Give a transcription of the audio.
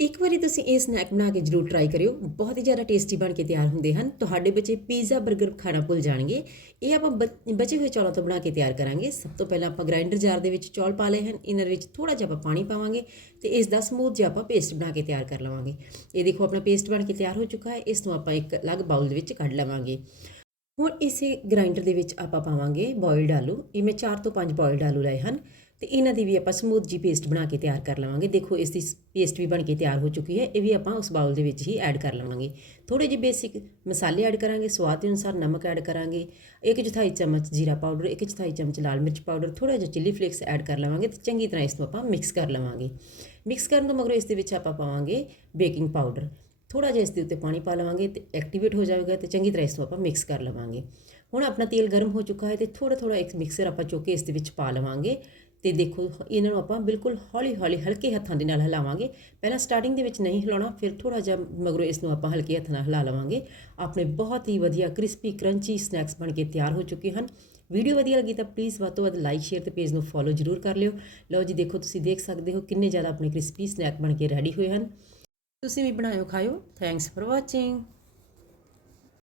ਇੱਕ ਵਾਰੀ ਤੁਸੀਂ ਇਹ ਸਨੈਕ ਬਣਾ ਕੇ ਜਰੂਰ ਟਰਾਈ ਕਰਿਓ। ਬਹੁਤ ਹੀ ਜ਼ਿਆਦਾ ਟੇਸਟੀ ਬਣ ਕੇ ਤਿਆਰ ਹੁੰਦੇ ਹਨ। ਤੁਹਾਡੇ ਬੱਚੇ ਪੀਜ਼ਾ 버ਗਰ ਖਾਣਾ ਭੁੱਲ ਜਾਣਗੇ। ਇਹ ਆਪਾਂ ਬ- ਬਚੇ ਹੋਏ ਚੌਲਾਂ ਤੋਂ ਬਣਾ ਕੇ ਤਿਆਰ ਕਰਾਂਗੇ। ਸਭ ਤੋਂ ਪਹਿਲਾਂ ਆਪਾਂ ਗ੍ਰਾਈਂਡਰ ਜਾਰ ਦੇ ਵਿੱਚ ਚੌਲ ਪਾ ਲਏ ਹਨ। ਇਹਨਾਂ ਦੇ ਵਿੱਚ ਥੋੜਾ ਜਿਹਾ ਆਪਾਂ ਪਾਣੀ ਪਾਵਾਂਗੇ ਤੇ ਇਸ ਦਾ ਸਮੂਥ ਜਿਹਾ ਆਪਾਂ ਪੇਸਟ ਬਣਾ ਕੇ ਤਿਆਰ ਕਰ ਲਵਾਂਗੇ। ਇਹ ਦੇਖੋ ਆਪਣਾ ਪੇਸਟ ਬਣ ਕੇ ਤਿਆਰ ਹੋ ਚੁੱਕਾ ਹੈ। ਇਸ ਨੂੰ ਆਪਾਂ ਇੱਕ ਅਲੱਗ ਬਾਉਲ ਦੇ ਵਿੱਚ ਕੱਢ ਲਵਾਂਗੇ। ਹੁਣ ਇਸੇ ਗ੍ਰਾਈਂਡਰ ਦੇ ਵਿੱਚ ਆਪਾਂ ਪਾਵਾਂਗੇ ਬੋਇਲਡ ਆਲੂ। ਇਹ ਮੈਂ 4 ਤੋਂ 5 ਬੋਇਲਡ ਆਲੂ ਲਏ ਹਨ। ਤੇ ਇਹਨਾਂ ਦੀ ਵੀ ਆਪਾਂ ਸਮੂਥ ਜੀ ਪੇਸਟ ਬਣਾ ਕੇ ਤਿਆਰ ਕਰ ਲਵਾਂਗੇ। ਦੇਖੋ, ਇਸ ਦੀ ਪੇਸਟ ਵੀ ਬਣ ਕੇ ਤਿਆਰ ਹੋ ਚੁੱਕੀ ਹੈ। ਇਹ ਵੀ ਆਪਾਂ ਉਸ ਬਾਉਲ ਦੇ ਵਿੱਚ ਹੀ ਐਡ ਕਰ ਲਵਾਂਗੇ। ਥੋੜੇ ਜਿਹੇ ਬੇਸਿਕ ਮਸਾਲੇ ਐਡ ਕਰਾਂਗੇ। ਸਵਾਦ ਦੇ ਅਨੁਸਾਰ ਨਮਕ ਐਡ ਕਰਾਂਗੇ। ਇੱਕ ਚੌਥਾਈ ਚਮਚ ਜੀਰਾ ਪਾਊਡਰ, ਇੱਕ ਚੌਥਾਈ ਚਮਚ ਲਾਲ ਮਿਰਚ ਪਾਊਡਰ ਥੋੜਾ ਜਿਹਾ ਚਿੱਲੀ ਫਲੇਕਸ ਐਡ ਕਰ ਲਵਾਂਗੇ ਤੇ ਚੰਗੀ ਤਰ੍ਹਾਂ ਇਸ ਨੂੰ ਆਪਾਂ ਮਿਕਸ ਕਰ ਲਵਾਂਗੇ। ਮਿਕਸ ਕਰਨ ਤੋਂ ਮਗਰੋਂ ਇਸ ਦੇ ਵਿੱਚ ਆਪਾਂ ਪਾਵਾਂਗੇ ਬੇਕਿੰਗ ਪਾਊਡਰ ਥੋੜਾ ਜਿਹਾ ਇਸ ਦੇ ਉੱਤੇ ਪਾਣੀ ਪਾ ਲਵਾਂਗੇ ਤੇ ਐਕਟੀਵੇਟ ਹੋ ਜਾਵੇਗਾ ਤੇ ਚੰਗੀ ਤਰ੍ਹਾਂ ਇਸ ਨੂੰ ਆਪਾਂ ਮਿਕਸ ਕਰ ਲਵਾਂਗੇ। ਹੁਣ ਆਪਣਾ ਤੇਲ ਗਰਮ ਹੋ ਚੁੱਕਾ ਹੈ ਤੇ ਥੋੜਾ ਥੋੜਾ ਇੱਕ ਮਿਕਸਰ ਆਪਾਂ ਚੁੱਕ ਕੇ ਇਸ ਦੇ ਵਿੱਚ ਪਾ ਲਵਾਂਗੇ। ਤੇ ਦੇਖੋ, ਇਹਨਾਂ ਨੂੰ ਆਪਾਂ ਬਿਲਕੁਲ ਹੌਲੀ ਹੌਲੀ ਹਲਕੇ ਹੱਥਾਂ ਦੇ ਨਾਲ ਹਿਲਾਵਾਂਗੇ। ਪਹਿਲਾਂ ਸਟਾਰਟਿੰਗ ਦੇ ਵਿੱਚ ਨਹੀਂ ਹਿਲਾਉਣਾ, ਫਿਰ ਥੋੜਾ ਜਿਹਾ ਮਗਰੋਂ ਇਸ ਨੂੰ ਆਪਾਂ ਹਲਕੇ ਹੱਥਾਂ ਨਾਲ ਹਿਲਾ ਲਵਾਂਗੇ। ਆਪਣੇ ਬਹੁਤ ਹੀ ਵਧੀਆ ਕ੍ਰਿਸਪੀ ਕਰੰਚੀ ਸਨੈਕਸ ਬਣ ਕੇ ਤਿਆਰ ਹੋ ਚੁੱਕੇ ਹਨ। ਵੀਡੀਓ ਵਧੀਆ ਲੱਗੀ ਤਾਂ ਪਲੀਜ਼ ਵੱਧ ਤੋਂ ਵੱਧ ਲਾਈਕ ਸ਼ੇਅਰ ਤੇ ਪੇਜ ਨੂੰ ਫੋਲੋ ਜ਼ਰੂਰ ਕਰ ਲਿਓ। ਲਓ ਜੀ, ਦੇਖੋ ਤੁਸੀਂ ਦੇਖ ਸਕਦੇ ਹੋ ਕਿੰਨੇ ਜ਼ਿਆਦਾ ਆਪਣੇ ਕ੍ਰਿਸਪੀ ਸਨੈਕ ਬਣ ਕੇ ਰੈਡੀ ਹੋਏ ਹਨ। ਤੁਸੀਂ ਵੀ ਬਣਾਇਓ, ਖਾਇਓ। Thanks for watching